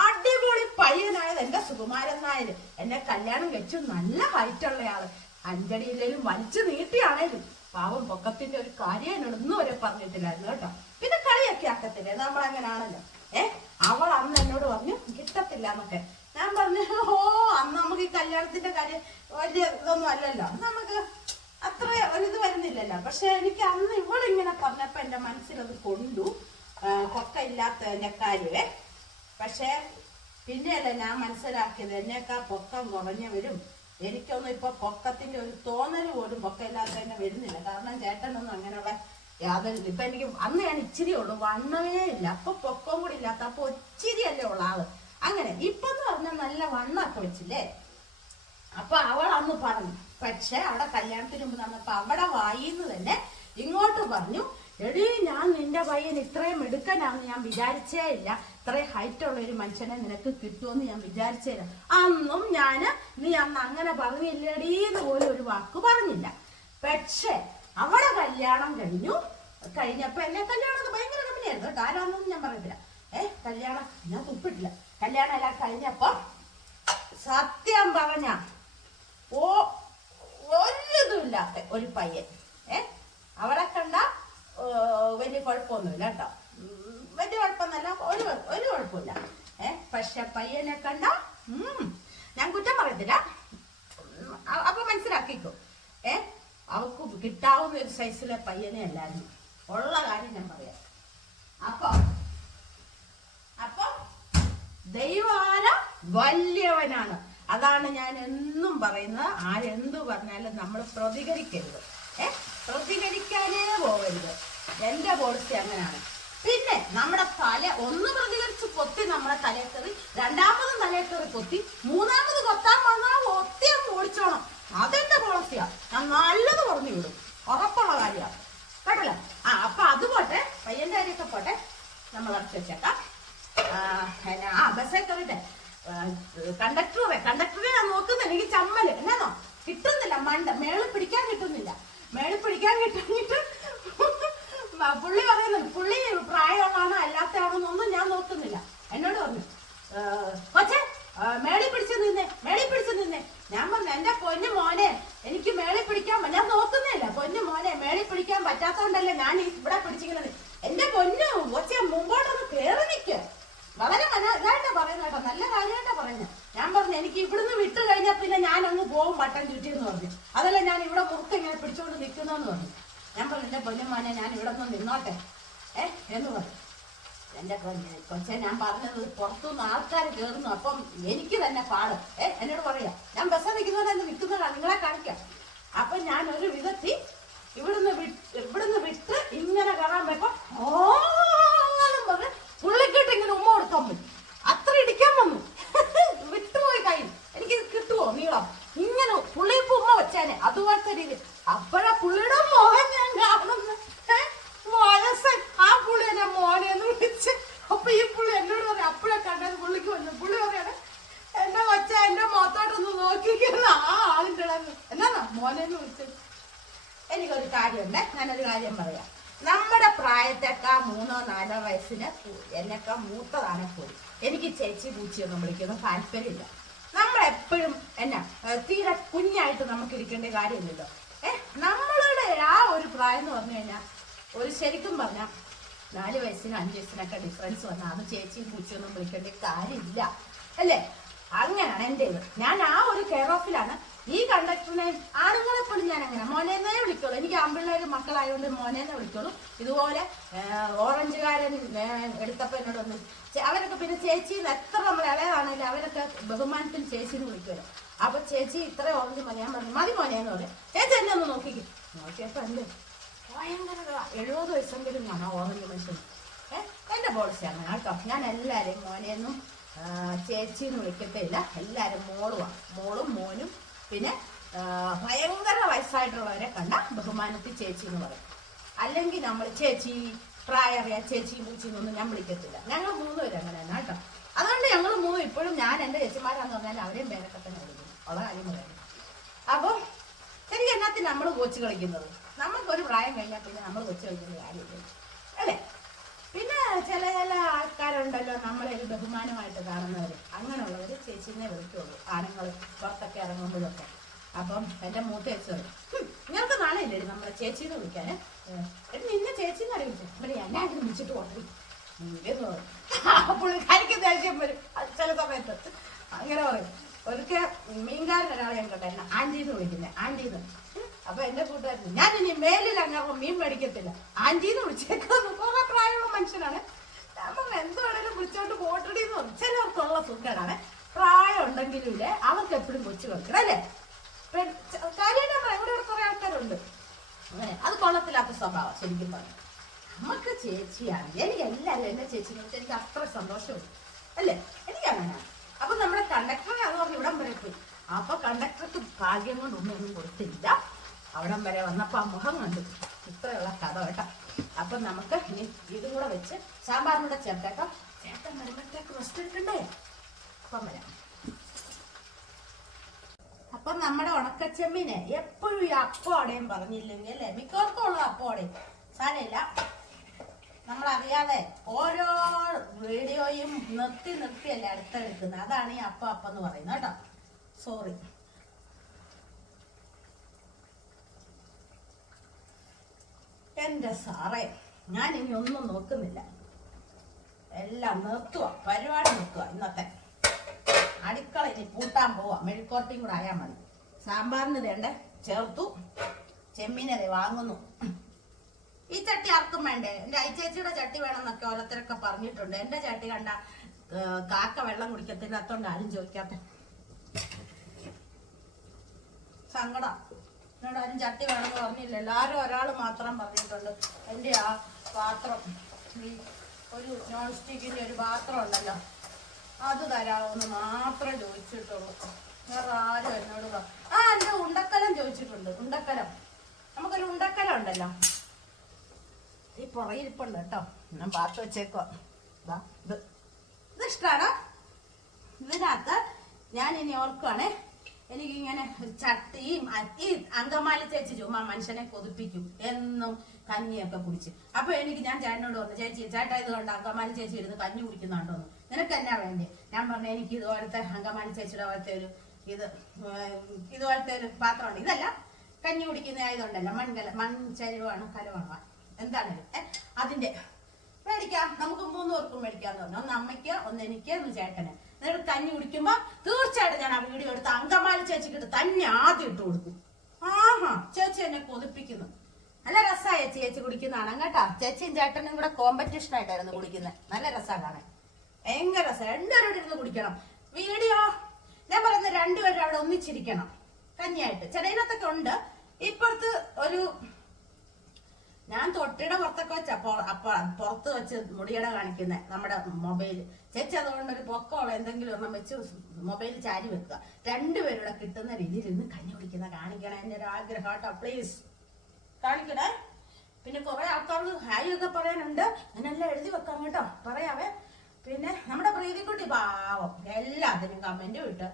അടിപൊളി പയ്യനായത് എന്റെ സുകുമാരൻ നായർ എന്നെ കല്യാണം കഴിച്ചു. നല്ല ഹൈറ്റുള്ള ആള്, 5 അടിയിലും വലിച്ചു നീട്ടിയാണേലും പാവം പൊക്കത്തിന്റെ ഒരു കാര്യം എന്നോട് ഇന്നും വരെ പറഞ്ഞിട്ടില്ലായിരുന്നു കേട്ടോ. പിന്നെ കളിയൊക്കെ ആക്കത്തില്ലേ, നമ്മളങ്ങനാണല്ലോ. അവൾ അന്ന് എന്നോട് പറഞ്ഞു കിട്ടത്തില്ല എന്നൊക്കെ. ഞാൻ പറഞ്ഞു അന്ന് നമുക്ക് ഈ കല്യാണത്തിന്റെ കാര്യം വലിയ ഇതൊന്നും അല്ലല്ലോ, നമുക്ക് അത്ര ഒരിത് വരുന്നില്ലല്ലോ. പക്ഷെ എനിക്ക് അന്ന് ഇവളിങ്ങനെ പറഞ്ഞപ്പോ എന്റെ മനസ്സിലത് കൊണ്ടു, പൊക്ക ഇല്ലാത്തതിന്റെ കാര്യമേ. പക്ഷെ പിന്നെയല്ലേ ഞാൻ മനസ്സിലാക്കിയത്, എന്നേക്കാ പൊക്കം കുറഞ്ഞവരും എനിക്കൊന്നും ഇപ്പൊ പൊക്കത്തിന്റെ ഒരു തോന്നൽ പോലും പൊക്കമില്ലാത്തതിനെ വരുന്നില്ല. കാരണം ചേട്ടനൊന്നും അങ്ങനെയുള്ള യാതൊരു ഇപ്പൊ എനിക്ക് അന്ന് ഞാൻ ഇച്ചിരി ഉള്ളു, വണ്ണമേ ഇല്ല. അപ്പൊ പൊക്കം കൂടി ഇല്ലാത്ത, അപ്പൊ ഒച്ചിരി അല്ലേ ഉള്ള ആള്. അങ്ങനെ ഇപ്പൊ എന്ന് പറഞ്ഞാൽ നല്ല വണ്ണൊക്കെ വെച്ചില്ലേ. അപ്പൊ അവൾ അന്ന് പറഞ്ഞു. പക്ഷെ അവിടെ കല്യാണത്തിന് മുമ്പ് നടന്നപ്പോ അവിടെ വായിന്ന് തന്നെ ഇങ്ങോട്ട് പറഞ്ഞു, എടീ ഞാൻ നിന്റെ പയ്യൻ ഇത്രയും എടുക്കാനാണെന്ന് ഞാൻ വിചാരിച്ചേ ഇല്ല, ഇത്രയും ഹൈറ്റ് ഉള്ള ഒരു മനുഷ്യനെ നിനക്ക് കിട്ടുമെന്ന് ഞാൻ വിചാരിച്ചേ ഇല്ല. അന്നും നീ അന്ന് അങ്ങനെ പറഞ്ഞില്ലടീന്ന് പോലും ഒരു വാക്ക് പറഞ്ഞില്ല. പക്ഷെ അവിടെ കല്യാണം കഴിഞ്ഞപ്പോ എന്നെ കല്യാണം ഭയങ്കര കമ്പനിയായിരുന്നു കേട്ടോ. ആരാന്നൊന്നും ഞാൻ പറയത്തില്ല. കല്യാണം ഞാൻ തുപ്പിട്ടില്ല. കല്യാണം എല്ലാം കഴിഞ്ഞപ്പോ സത്യം പറഞ്ഞ ഒരിതുമില്ലാത്ത ഒരു പയ്യൻ, അവളെ കണ്ട വലിയ കുഴപ്പമൊന്നുമില്ല കേട്ടോ. വലിയ കുഴപ്പമൊന്നുമല്ല, ഒരു കുഴപ്പമില്ല. പക്ഷെ പയ്യനെ കണ്ട ഞാൻ കുറ്റം പറയത്തില്ല, അപ്പൊ മനസ്സിലാക്കിക്കോ. അവക്ക് കിട്ടാവുന്ന ഒരു സൈസിലെ പയ്യനെ അല്ലായിരുന്നു, ഉള്ള കാര്യം ഞാൻ പറയാം. അപ്പൊ ദൈവാല വലിയവനാണ്. അതാണ് ഞാൻ എന്നും പറയുന്നത്. ആരെന്തു പറഞ്ഞാലും നമ്മൾ പ്രതികരിക്കരുത്, പ്രതികരിക്കാനേ പോകരുത്. എന്റെ പോളിസി അങ്ങനെയാണ്. പിന്നെ നമ്മുടെ തല ഒന്ന് പ്രതികരിച്ച് പൊത്തി നമ്മുടെ തലയിൽ കയറി, രണ്ടാമതും തലയിൽ കയറി പൊത്തി, മൂന്നാമത് കൊത്താൻ വന്നാൽ ഒത്തിയും ഓടിച്ചോണം. അതെന്റെ പോളിസിയാ. ഞാൻ നല്ലത് പറഞ്ഞു വിടും, ഉറപ്പുള്ള കാര്യമാണ് കേട്ടല്ലോ. അപ്പൊ അത് പോട്ടെ, പയ്യന്റെ കാര്യമൊക്കെ പോട്ടെ, നമ്മൾ അടച്ചു വെച്ചേക്കാം. ബസ്സേ കയറിട്ടെ കണ്ടക്ടറെ ഞാൻ നോക്കുന്നത്. എനിക്ക് ചമ്മല് എന്നാന്നോ കിട്ടുന്നില്ല, മേളിൽ പിടിക്കാൻ കിട്ടുന്നില്ല. പുള്ളി പറയുന്നത് പുള്ളി പ്രായമുള്ളതാണോ അല്ലാത്തതാണോന്നൊന്നും ഞാൻ നോക്കുന്നില്ല. എന്നോട് പറഞ്ഞു, കൊച്ചേ മേളിൽ പിടിച്ചു നിന്നേ. ഞാൻ പറഞ്ഞു, എന്റെ പൊന്നു മോനെ, എനിക്ക് മേളിൽ പിടിക്കാൻ ഞാൻ നോക്കുന്നില്ല. പൊന്നു മോനെ, മേളിൽ പിടിക്കാൻ പറ്റാത്തോണ്ടല്ലേ ഞാൻ ഇവിടെ പിടിച്ചിരിക്കുന്നത്. എന്റെ പൊന്നു കൊച്ചെ, മുമ്പോട്ടൊന്ന് കയറി നിൽക്കുക. വളരെ ഇതായിട്ടാ പറയുന്നത് കേട്ടോ, നല്ല കാര്യമായിട്ടാ പറയുന്നത്. ഞാൻ പറഞ്ഞു, എനിക്ക് ഇവിടുന്ന് വിട്ട് കഴിഞ്ഞാൽ പിന്നെ ഞാൻ അങ്ങ് പോകും പട്ടം ചുറ്റിയെന്ന് പറഞ്ഞു. അതല്ല ഞാൻ ഇവിടെ മുറുക്ക ഇങ്ങനെ പിടിച്ചോണ്ട് നിൽക്കുന്നതെന്ന് പറഞ്ഞു. ഞാൻ പറഞ്ഞു, എന്റെ പൊന്നുമോനെ, ഞാൻ ഇവിടെ നിന്ന് നിന്നോട്ടെ എന്ന് പറഞ്ഞു. എന്റെ കൊച്ചെ, ഞാൻ പറഞ്ഞത് പുറത്തുനിന്ന് ആൾക്കാർ കയറുന്നു, അപ്പം എനിക്ക് തന്നെ പാട്. എന്നോട് പറയാം, ഞാൻ ബസ്സിൽ നിൽക്കുന്നതാണ് നിങ്ങളെ കാണിക്കാം. അപ്പൊ ഞാൻ ഒരു വിധത്തിൽ ഇവിടുന്ന് വിട്ട് ഇങ്ങനെ കയറാൻ പോയപ്പോ പറഞ്ഞ് പുള്ളിക്കിട്ട് ഇങ്ങനെ ഉമ്മ കൊടുക്കാൻ പോയി. അത്ര ഇടിക്കാൻ വന്നു, വിട്ടുപോയി കയ്യിൽ. എനിക്ക് കിട്ടുവോ നീളം ഇങ്ങനെ പുള്ളിയിപ്പ് ഉമ്മ വെച്ചാനെ അതുപോലത്തെ രീതി. അപ്പോഴാ പുള്ളിയുടെ മോഹൻ ഞാൻ കാണുന്നു. ആ പുള്ളി എന്നെ മോനെന്ന് വിളിച്ച്. അപ്പൊ ഈ പുള്ളി എന്നോട് പറയാം, അപ്പോഴാ കണ്ടത് പുള്ളിക്ക് വന്നു. പുള്ളി പറയാണ്, എന്റെ കൊച്ച എന്റെ മുഖത്തോട്ടൊന്ന് നോക്കിക്കുന്ന ആ ആളിൻ്റെ എന്നാ മോനെന്ന് വിളിച്ചത്. എനിക്കൊരു കാര്യമുണ്ട്, ഞാനൊരു കാര്യം പറയാം. നമ്മുടെ പ്രായത്തെക്കാൾ 3-4 വയസ്സിന് എന്നെക്കാൾ മൂത്തതാണ് പോലും എനിക്ക് ചേച്ചി പൂച്ചിയൊന്നും വിളിക്കുന്ന താല്പര്യമില്ല. നമ്മളെപ്പോഴും തീരെ കുഞ്ഞായിട്ട് നമുക്ക് ഇരിക്കേണ്ട കാര്യമില്ലല്ലോ. നമ്മളുടെ ആ ഒരു പ്രായം എന്ന് പറഞ്ഞു കഴിഞ്ഞാൽ ഒരു ശരിക്കും പറഞ്ഞാൽ 4 വയസ്സിനും 5 വയസ്സിനൊക്കെ ഡിഫറൻസ് വന്നാൽ അത് ചേച്ചിയും പൂച്ചിയൊന്നും വിളിക്കേണ്ട കാര്യമില്ല അല്ലേ? അങ്ങനെയാണ് എൻ്റെ ഇത്. ഞാൻ ആ ഒരു കെയർ ഓഫിലാണ്. ഈ കണ്ടക്ടറിനെ ആണുങ്ങളെപ്പോഴും ഞാൻ അങ്ങനെ മോനേന്നേ വിളിക്കുള്ളൂ. എനിക്ക് ആമ്പിള്ളേർ മക്കളായതുകൊണ്ട് മോനേന്നെ വിളിക്കുള്ളൂ. ഇതുപോലെ ഓറഞ്ചുകാരൻ എടുത്തപ്പോൾ എന്നോട് വന്നു. അവരൊക്കെ പിന്നെ ചേച്ചിന്ന് എത്ര നമ്മൾ ഇളയതാണെങ്കിലും അവരൊക്കെ ബഹുമാനത്തിൽ ചേച്ചിന്ന് വിളിക്കുമല്ലോ. അപ്പൊ ചേച്ചി ഇത്ര ഓറഞ്ച് ഞാൻ പറഞ്ഞു, മതി മോനേന്ന് പറയും. ചേച്ചി എന്നെ ഒന്ന് നോക്കിക്കും. നോക്കിയപ്പോ എന്ത് ഭയങ്കര 70 വയസ്സെങ്കിലും കാണാം ഓറഞ്ച് മനുഷ്യൻ. എന്റെ പോളിസി അങ്ങനെ കേട്ടോ. ഞാൻ എല്ലാവരെയും മോനേന്നും ചേച്ചിന്ന് വിളിക്കത്തേ ഇല്ല. എല്ലാവരും മോളും മോനും പിന്നെ ഭയങ്കര വയസ്സായിട്ടുള്ളവരെ കണ്ട ബഹുമാനത്തിൽ ചേച്ചി എന്ന് പറയും. അല്ലെങ്കിൽ നമ്മൾ ചേച്ചി പ്രായറിയാ ചേച്ചി പൂച്ചിന്നൊന്നും ഞാൻ വിളിക്കത്തില്ല. ഞങ്ങൾ 3 പേരും അങ്ങനെ തന്നെ കേട്ടോ. അതുകൊണ്ട് ഞങ്ങൾ 3 ഇപ്പോഴും ഞാൻ എൻ്റെ ചേച്ചിമാരാന്ന് പറഞ്ഞാൽ അവരെയും പേരൊക്കെ തന്നെ വിളിക്കും. ഉള്ള കാര്യം പറയുന്നത്. അപ്പം ശരിക്കും എന്നാത്തിന് നമ്മൾ കൊച്ചു കളിക്കുന്നത്? നമുക്കൊരു പ്രായം കഴിഞ്ഞാൽ പിന്നെ നമ്മൾ കൊച്ചു കളിക്കുന്ന കാര്യമില്ല അല്ലേ? പിന്നെ ചില ആൾക്കാരുണ്ടല്ലോ നമ്മളൊരു ബഹുമാനമായിട്ട് കാണുന്നവർ, അങ്ങനെയുള്ളവർ ചേച്ചിനെ വിളിക്കുള്ളൂ. ആണുങ്ങൾ പുറത്തൊക്കെ ഇറങ്ങുമ്പോഴൊക്കെ. അപ്പം എൻ്റെ മൂത്ത ചേച്ചി പറയും, നിങ്ങൾക്ക് നാളെയില്ലേ നമ്മളെ ചേച്ചീനെ വിളിക്കാന്? നിന്നെ ചേച്ചിന്ന് അറിയിച്ചു പിന്നെ എന്നെ അങ്ങനെ വിളിച്ചിട്ട് പോകണം എന്ന് പറയും. പുള്ളിക്കാരിക്ക് ദേഷ്യം വരും ചില സമയത്ത്. അങ്ങനെ പറയും. ഒരിക്കൽ മീൻകാരൻ ഒരാളെ ഞാൻ കേട്ടോ എന്നെ ആൻറ്റീന്ന് വിളിക്കുന്നത്, ആൻറ്റീന്ന്. അപ്പൊ എന്റെ കൂട്ടുകാരൻ, ഞാൻ ഇനി മേലിൽ അങ്ങനെ മീൻ മേടിക്കത്തില്ല, ആൻറ്റീന്ന് വിളിച്ചേക്കുന്നു. കുറെ പ്രായമുള്ള മനുഷ്യനാണ്. നമ്മൾ എന്ത് വേണേലും വിളിച്ചോണ്ട് പോട്ടടിന്ന് പറയും. ചിലർക്കുള്ള സുഖമാണ്. പ്രായം ഉണ്ടെങ്കിലും ഇല്ലേ അവർക്ക് എപ്പോഴും കൊച്ചു കളിക്കണം അല്ലേ? കാര്യമായിട്ട് ഇവിടെ കുറെ ആൾക്കാരുണ്ട് അങ്ങനെ. അത് കൊള്ളത്തില്ലാത്ത സ്വഭാവം ശരിക്കും പറഞ്ഞു. നമുക്ക് ചേച്ചിയാണ്. എനിക്ക് എല്ലാവരും എന്നെ ചേച്ചിനെ വെച്ചാൽ എനിക്ക് അത്ര സന്തോഷമുണ്ട് അല്ലേ? എനിക്ക് അങ്ങനെയാണ്. അപ്പൊ നമ്മുടെ കണ്ടക്ടറെ അത് പറഞ്ഞ് ഇവിടം വരെ പോയി. അപ്പൊ കണ്ടക്ടർക്ക് ഭാഗ്യം കൊണ്ട് ഒന്നും കൊടുത്തില്ല. അവിടം വരെ വന്നപ്പോ ആ മുഖം കണ്ടു. ഇത്രയുള്ള കഥ കേട്ടോ. അപ്പൊ നമുക്ക് ഇനി ഇതും കൂടെ വെച്ച് സാമ്പാറിനൂടെ ചേർത്തേക്കാം. ചേട്ടൻ വരുമ്പോഴത്തേക്ക് റെസ്റ്റ് എടുക്കണ്ടേ? അപ്പം വരാം. അപ്പൊ നമ്മുടെ ഉണക്കച്ചെമ്മീനെ എപ്പോഴും ഈ അപ്പോടയും പറഞ്ഞില്ലെങ്കിൽ അല്ലേ, മിക്കവർക്കും ഉള്ള അപ്പോടയും സാരമില്ല. നമ്മളറിയാതെ ഓരോ വീഡിയോയും നിർത്തിയല്ലേ അടുത്തെടുക്കുന്നത്. അതാണ് ഈ അപ്പം എന്ന് പറയുന്നത് കേട്ടോ. സോറി. എന്റെ സാറേ, ഞാൻ ഇനി ഒന്നും നോക്കുന്നില്ല, എല്ലാം നിർത്തുക, പരിപാടി നിർത്തുക. ഇന്നത്തെ അടുക്കള ഇനി പൂട്ടാൻ പോവാ. മെഴുക്കോട്ടിയും കൂടെ ആയാൽ മതി. സാമ്പാറിന് വേണ്ട ചേർത്തു, ചെമ്മീനതെ വാങ്ങുന്നു. ഈ ചട്ടി ആർക്കും വേണ്ടേ? എന്റെ അയച്ചേച്ചിയുടെ ചട്ടി വേണമെന്നൊക്കെ ഓരോരുത്തരൊക്കെ പറഞ്ഞിട്ടുണ്ട്. എന്റെ ചട്ടി കണ്ട കാക്ക വെള്ളം കുടിക്കത്തില്ല, അതുകൊണ്ട് ആരും ചോദിക്കാത്ത സങ്കടം. എന്നോട് ആരും ചട്ടി വേണമെന്ന് പറഞ്ഞില്ല, എല്ലാരും ഒരാൾ മാത്രം പറഞ്ഞിട്ടുണ്ട്. എന്റെ ആ പാത്രം, ഈ ഒരു നോൺ സ്റ്റിക്കിന്റെ ഒരു പാത്രം ഉണ്ടല്ലോ, അത് തരാമെന്ന് മാത്രമേ ചോദിച്ചിട്ടുള്ളൂ. വേറെ ആരും എന്നോട് എന്റെ ഉണ്ടക്കലം ചോദിച്ചിട്ടുണ്ട്. ഉണ്ടക്കലം, നമുക്കൊരു ഉണ്ടക്കലം ഉണ്ടല്ലോ, ഈ പുറയിരിപ്പുണ്ട് കേട്ടോ, ഞാൻ പാത്ത് വെച്ചേക്കുവാ. ഇത് ഇഷ്ടാണോ? ഇതിനകത്ത് ഞാൻ ഇനി ഓർക്കുവാണേ, എനിക്കിങ്ങനെ ചട്ടിയും ഈ അങ്കമാലി ചേച്ചി ചുമ്മാ മനുഷ്യനെ കൊതിപ്പിക്കും എന്നും കഞ്ഞിയൊക്കെ കുടിച്ച്. അപ്പൊ ഞാൻ ചേട്ടനോട് പറഞ്ഞു, ചേട്ടാ ഇത് കൊണ്ട് അങ്കമാലി ചേച്ചി ഇരുന്ന് കഞ്ഞി കുടിക്കുന്നുണ്ടോന്ന്, നിനക്ക് എന്നാ വേണ്ടേ? ഞാൻ പറഞ്ഞു, എനിക്ക് ഇതുപോലത്തെ അങ്കമാലി ചേച്ചിയുടെ പോലത്തെ ഒരു ഇതുപോലത്തെ ഒരു പാത്രമുണ്ട്. ഇതല്ല, കഞ്ഞി കുടിക്കുന്ന ആയതുകൊണ്ടല്ല, മൺചരിവാണ്, കലമാണ്, എന്താണേലും അതിന്റെ മേടിക്കാം. നമുക്ക് 3 പേർക്കും മേടിക്കാന്ന് പറഞ്ഞു. ഒന്ന് അമ്മയ്ക്ക്, ഒന്ന് എനിക്ക്, ഒന്ന് ചേട്ടന്. എന്നിട്ട് കഞ്ഞി കുടിക്കുമ്പോ തീർച്ചയായിട്ടും ഞാൻ ആ വീഡിയോ എടുത്ത് അങ്കമാലി ചേച്ചിക്കിട്ട് തന്നെ ആദ്യം ഇട്ട് കൊടുക്കും. ആഹാ, ചേച്ചി എന്നെ കൊതിപ്പിക്കുന്നു. നല്ല രസമായ ചേച്ചി കുടിക്കുന്നതാണ് കേട്ടോ. ചേച്ചിയും ചേട്ടനും കൂടെ കോമ്പറ്റീഷൻ ആയിട്ടായിരുന്നു കുടിക്കുന്നത്. നല്ല രസമാണ് കാണാൻ, ഭയങ്കര രസം. രണ്ടുപേരോട് ഇരുന്ന് കുടിക്കണം. വീഡിയോ ഞാൻ പറയുന്നത് രണ്ടുപേരും അവിടെ ഒന്നിച്ചിരിക്കണം കഞ്ഞിയായിട്ട്. ചിലയിടത്തൊക്കെ ഉണ്ട്. ഇപ്പുറത്ത് ഒരു ഞാൻ തൊട്ടിയുടെ പുറത്തൊക്കെ വെച്ചാ പുറത്ത് വെച്ച് മുടിയട കാണിക്കുന്നത് നമ്മുടെ മൊബൈൽ. ചേച്ചി അതുകൊണ്ട് ഒരു പൊക്കമുള്ള എന്തെങ്കിലും ഒരെണ്ണം വെച്ച് മൊബൈൽ ചാരി വെക്കുക. രണ്ടുപേരുടെ കിട്ടുന്ന രീതിയിൽ ഇരുന്ന് കഞ്ഞി കുടിക്കുന്ന കാണിക്കണം. എന്റെ ഒരു ആഗ്രഹം കേട്ടോ, പ്ലീസ് കാണിക്കണേ. പിന്നെ കുറെ ആൾക്കാർക്ക് ഹായ് ഒക്കെ പറയാനുണ്ട്, അങ്ങനെല്ലാം എഴുതി വെക്കാം കേട്ടോ, പറയാവേ. പിന്നെ നമ്മുടെ പ്രീതിക്കുട്ടി പാവം എല്ലാത്തിനും കമന്റ് വിട്ട്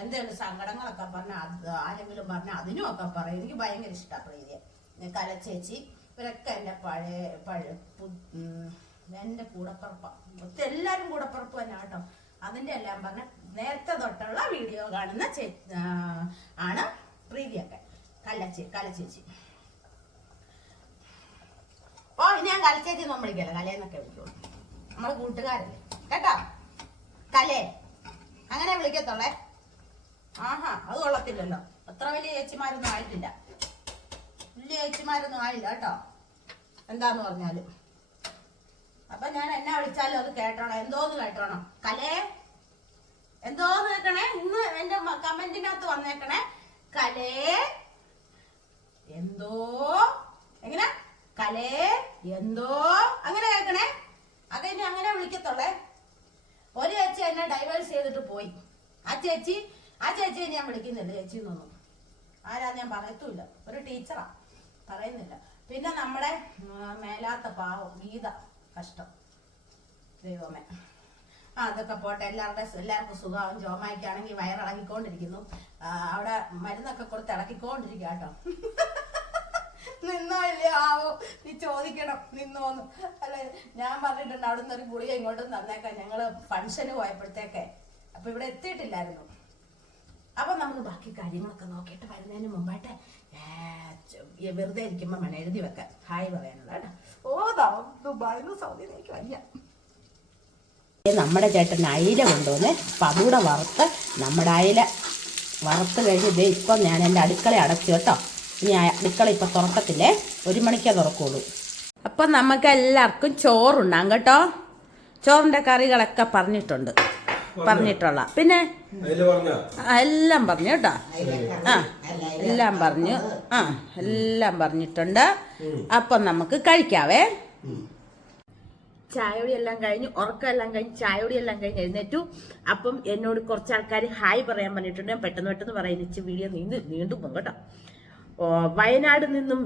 എന്തെങ്കിലും സങ്കടങ്ങളൊക്കെ പറഞ്ഞാൽ ആരെങ്കിലും പറഞ്ഞാൽ അതിനും ഒക്കെ പറയും. എനിക്ക് ഭയങ്കര ഇഷ്ടമാണ് പ്രീതിയെ. കലച്ചേച്ചി ഇവരൊക്കെ എൻ്റെ എൻ്റെ കൂടപ്പുറപ്പാണ്. എല്ലാവരും കൂടപ്പുറപ്പ് തന്നെ കേട്ടോ. അതിൻ്റെ എല്ലാം പറഞ്ഞ നേരത്തെ തൊട്ടുള്ള വീഡിയോ കാണുന്ന ആണ് പ്രീതിയൊക്കെ. കലച്ചേച്ചി ഓ, ഇനി ഞാൻ കലച്ചേച്ചി ഒന്നും വിളിക്കല്ല, കലയെന്നൊക്കെ വിളിക്കുള്ളൂ. നമ്മള് കൂട്ടുകാരല്ലേ കേട്ടോ. കലേ അങ്ങനെ വിളിക്കത്തുള്ളേ. ആഹാ, അത് കൊള്ളത്തില്ലല്ലോ. അത്ര വലിയ ചേച്ചിമാരൊന്നും ആയിട്ടില്ല, വലിയ ചേച്ചിമാരൊന്നും ആയില്ല കേട്ടോ, എന്താന്ന് പറഞ്ഞാലും. അപ്പൊ ഞാൻ എന്നാ വിളിച്ചാലും അത് കേട്ടോണം, എന്തോന്ന് കേട്ടോണം. കലേ എന്തോന്ന് കേൾക്കണേ. ഇന്ന് എന്റെ കമന്റിനകത്ത് വന്നേക്കണേ, കലേ എന്തോ, എങ്ങനെ കലേ എന്തോ അങ്ങനെ കേൾക്കണേ. അത് ഇനി അങ്ങനെ വിളിക്കത്തുള്ളേ. ഒരു ചേച്ചി എന്നെ ഡൈവേഴ്സ് ചെയ്തിട്ട് പോയി. ആ ചേച്ചിയെ ഞാൻ വിളിക്കുന്നില്ല ചേച്ചി എന്നൊന്നും. ആരാന്ന് ഞാൻ പറയത്തുമില്ല, ഒരു ടീച്ചറാ, പറയുന്നില്ല. പിന്നെ നമ്മുടെ മേലാത്ത പാവം ഗീത, കഷ്ടം ദൈവമേ. അതൊക്കെ പോട്ടെ, എല്ലാവർക്കും സുഖമാവും. ജോമായിക്കാണെങ്കിൽ വയറിളകിക്കൊണ്ടിരിക്കുന്നു. അവിടെ മരുന്നൊക്കെ കൊടുത്ത് ഇളക്കിക്കൊണ്ടിരിക്കുക കേട്ടോ. നിന്നോ ഇല്ലേ ആവോ, നീ ചോദിക്കണം നിന്നോന്ന്. അല്ലെ, ഞാൻ പറഞ്ഞിട്ടുണ്ട് അവിടുന്ന് ഒരു ഗുളിക ഇങ്ങോട്ടും തന്നേക്കാം. ഞങ്ങള് ഫംഗ്ഷന് പോയപ്പോഴത്തേക്കെ അപ്പൊ ഇവിടെ എത്തിയിട്ടില്ലായിരുന്നു. അപ്പൊ നമുക്ക് ബാക്കി കാര്യങ്ങളൊക്കെ നോക്കിയിട്ട് വരുന്നതിന് മുമ്പായിട്ട് വെറുതെ ഇരിക്കുമ്പോ വേണം എഴുതി വെക്കാൻ ഹായ് പറയാനുള്ള കേട്ടോ. ദുബായിന്ന് സൗദിയിലേക്ക് വയ്യ. നമ്മുടെ ചേട്ടൻ അയില കൊണ്ടുവന്ന് അപ്പൊ അതുകൂടെ വറുത്ത്, നമ്മുടെ അയില വറുത്ത് കഴിഞ്ഞ് ഇപ്പം ഞാൻ എൻ്റെ അടുക്കള അടച്ചു കേട്ടോ. ഇനി അടുക്കള ഇപ്പം തുറക്കത്തില്ലേ, 1 മണിക്കേ തുറക്കുള്ളൂ. അപ്പം നമുക്ക് എല്ലാവർക്കും ചോറുണ്ടാകും കേട്ടോ. ചോറിൻ്റെ കറികളൊക്കെ പറഞ്ഞിട്ടുള്ള പിന്നെ എല്ലാം പറഞ്ഞു കേട്ടോ. എല്ലാം പറഞ്ഞിട്ടുണ്ട്. അപ്പം നമുക്ക് കഴിക്കാവേ. ചായയോടി എല്ലാം കഴിഞ്ഞു, ഉറക്കം എല്ലാം കഴിഞ്ഞ് ചായയോടി എല്ലാം കഴിഞ്ഞ് എഴുന്നേറ്റു. അപ്പം എന്നോട് കുറച്ച് ആൾക്കാർ ഹായ് പറയാൻ പറഞ്ഞിട്ടുണ്ട്. ഞാൻ പെട്ടെന്ന് പറയുന്ന വീഡിയോ നീണ്ടു പോകും കേട്ടോ. വയനാട് നിന്നും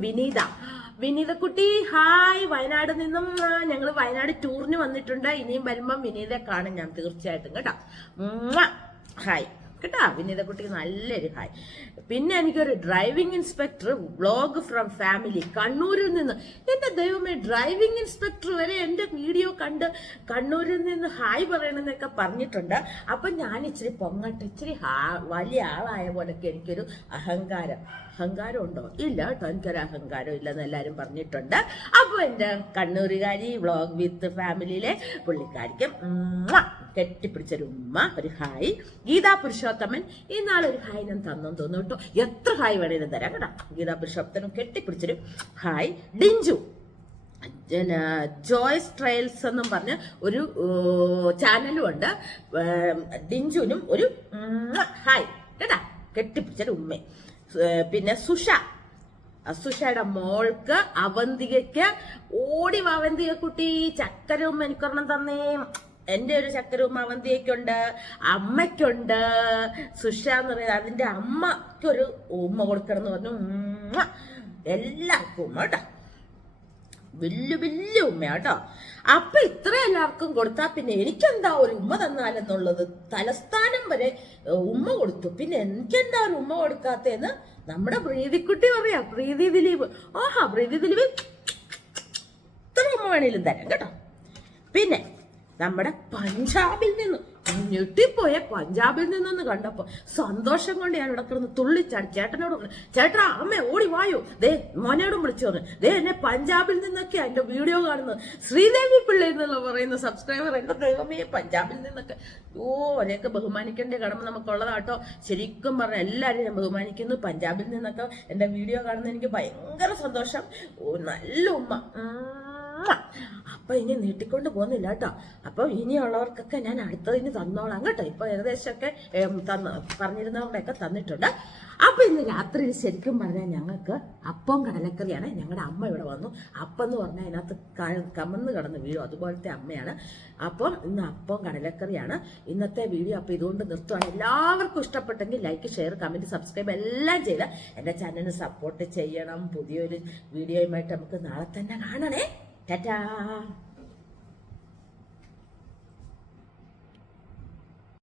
വിനീത കുട്ടി ഹായ്. വയനാട് നിന്നും ഞങ്ങൾ വയനാട് ടൂറിന് വന്നിട്ടുണ്ട്. ഇനിയും വരുമ്പം വിനീതയെ കാണും ഞാൻ തീർച്ചയായിട്ടും കേട്ടോ. ഹായ്. കേട്ടാ. വിനീതക്കുട്ടിക്ക് നല്ലൊരു ഹായ്. പിന്നെ എനിക്കൊരു driving inspector vlog from family കണ്ണൂരിൽ നിന്ന്. എന്റെ ദൈവമേ, ഡ്രൈവിംഗ് ഇൻസ്പെക്ടർ വരെ എന്റെ വീഡിയോ കണ്ട് കണ്ണൂരിൽ നിന്ന് ഹായ് പറയണമെന്നൊക്കെ പറഞ്ഞിട്ടുണ്ട്. അപ്പൊ ഞാൻ ഇച്ചിരി പൊങ്ങട്ടെ, ഇച്ചിരി വലിയ ആളായ പോലൊക്കെ എനിക്കൊരു അഹങ്കാരം ഉണ്ടോ? ഇല്ല കേട്ടോ, എനിക്കൊരു അഹങ്കാരം ഇല്ലെന്ന് എല്ലാവരും പറഞ്ഞിട്ടുണ്ട്. അപ്പോൾ എൻ്റെ കണ്ണൂരുകാരി വ്ളോഗ് വിത്ത് ഫാമിലിയിലെ പുള്ളിക്കാരിക്കും കെട്ടിപ്പിടിച്ചൊരു ഉമ്മ, ഒരു ഹായ്. ഗീതാ പുരുഷോത്തമൻ ഇന്നാളൊരു ഹായ് ഞാൻ തന്നെന്ന് തോന്നുന്നു കേട്ടോ. എത്ര ഹായ് വേണേലും തരാം കേട്ടോ. ഗീതാ പുരുഷോത്തമനും കെട്ടിപ്പിടിച്ചൊരു ഹായ്. ഡിഞ്ചു ജോയ്സ് ട്രയൽസ് എന്നും പറഞ്ഞ് ഒരു ചാനലും ഉണ്ട്. ഡിഞ്ചുനും ഒരു ഹായ് കേട്ടാ, കെട്ടിപ്പിടിച്ചൊരു ഉമ്മ. പിന്നെ സുഷയുടെ മോൾക്ക് അവന്തികയ്ക്ക് ഓടി അവന്തിക കുട്ടി ചക്കരവും എനിക്കൊരെണ്ണം തന്നേ. എൻ്റെ ഒരു ചക്കരവും അവന്തികയ്ക്കുണ്ട്, അമ്മയ്ക്കുണ്ട്. സുഷ എന്ന് പറയുന്നത് അതിൻ്റെ അമ്മയ്ക്കൊരു ഉമ്മ കൊടുക്കണം എന്ന് പറഞ്ഞു. എല്ലാവർക്കും ഉമ്മ കേട്ടോ, വലിയ ഉമ്മയാട്ടോ. അപ്പൊ ഇത്ര എല്ലാവർക്കും കൊടുത്താ പിന്നെ എനിക്കെന്താ ഒരു ഉമ്മ തന്നാലെന്നുള്ളത് തലസ്ഥാനം വരെ ഉമ്മ കൊടുത്തു. പിന്നെ എനിക്കെന്താ ഒരു ഉമ്മ കൊടുക്കാത്തേന്ന് നമ്മുടെ പ്രീതിക്കുട്ടി പറയാ. പ്രീതി ദിലീപ്, ആഹാ പ്രീതി ദിലീപ് ഇത്ര ഉമ്മ വേണേലും തരാം കേട്ടോ. പിന്നെ നമ്മുടെ പഞ്ചാബിൽ നിന്നും ഞെട്ടിപ്പോയ പഞ്ചാബിൽ നിന്നൊന്ന് കണ്ടപ്പോ സന്തോഷം കൊണ്ട് ഞാൻ ഇവിടെ കിടന്ന് തുള്ളിച്ചാടി. ചേട്ടനോട് ചേട്ടാ അമ്മ ഓടി വായോ, ദേ മോനോടും വിളിച്ചു പറഞ്ഞു, ദേ എന്നെ പഞ്ചാബിൽ നിന്നൊക്കെ എന്റെ വീഡിയോ കാണുന്നത് ശ്രീദേവി പിള്ളേ എന്നുള്ള പറയുന്ന സബ്സ്ക്രൈബർ. എന്റെ ദൈവമേ, പഞ്ചാബിൽ നിന്നൊക്കെ അവരെയൊക്കെ ബഹുമാനിക്കേണ്ട കടമ നമുക്കുള്ളതാട്ടോ. ശരിക്കും പറഞ്ഞ എല്ലാവരും ഞാൻ ബഹുമാനിക്കുന്നു. പഞ്ചാബിൽ നിന്നൊക്കെ എന്റെ വീഡിയോ കാണുന്ന എനിക്ക് ഭയങ്കര സന്തോഷം. നല്ല ഉമ്മ. അപ്പൊ ഇനി നീട്ടിക്കൊണ്ട് പോകുന്നില്ല കേട്ടോ. അപ്പൊ ഇനിയുള്ളവർക്കൊക്കെ ഞാൻ അടുത്തതിന് തന്നോളാം കേട്ടോ. ഇപ്പൊ ഏകദേശമൊക്കെ പറഞ്ഞിരുന്നവരുടെയൊക്കെ തന്നിട്ടുണ്ട്. അപ്പൊ ഇന്ന് രാത്രി ശരിക്കും പറഞ്ഞാൽ ഞങ്ങൾക്ക് അപ്പവും കടലക്കറിയാണ്. ഞങ്ങളുടെ അമ്മ ഇവിടെ വന്നു. അപ്പം എന്ന് പറഞ്ഞാൽ അതിനകത്ത് കമന്ന് കിടന്ന് വീഴും, അതുപോലത്തെ അമ്മയാണ്. അപ്പം ഇന്ന് അപ്പവും കടലക്കറിയാണ് ഇന്നത്തെ വീഡിയോ. അപ്പൊ ഇതുകൊണ്ട് നിർത്തുവാണ്. എല്ലാവർക്കും ഇഷ്ടപ്പെട്ടെങ്കിൽ ലൈക്ക്, ഷെയർ, കമന്റ്, സബ്സ്ക്രൈബ് എല്ലാം ചെയ്ത് എന്റെ ചാനലിന് സപ്പോർട്ട് ചെയ്യണം. പുതിയൊരു വീഡിയോയുമായിട്ട് നമുക്ക് നാളെ തന്നെ കാണണേ. Ta-da!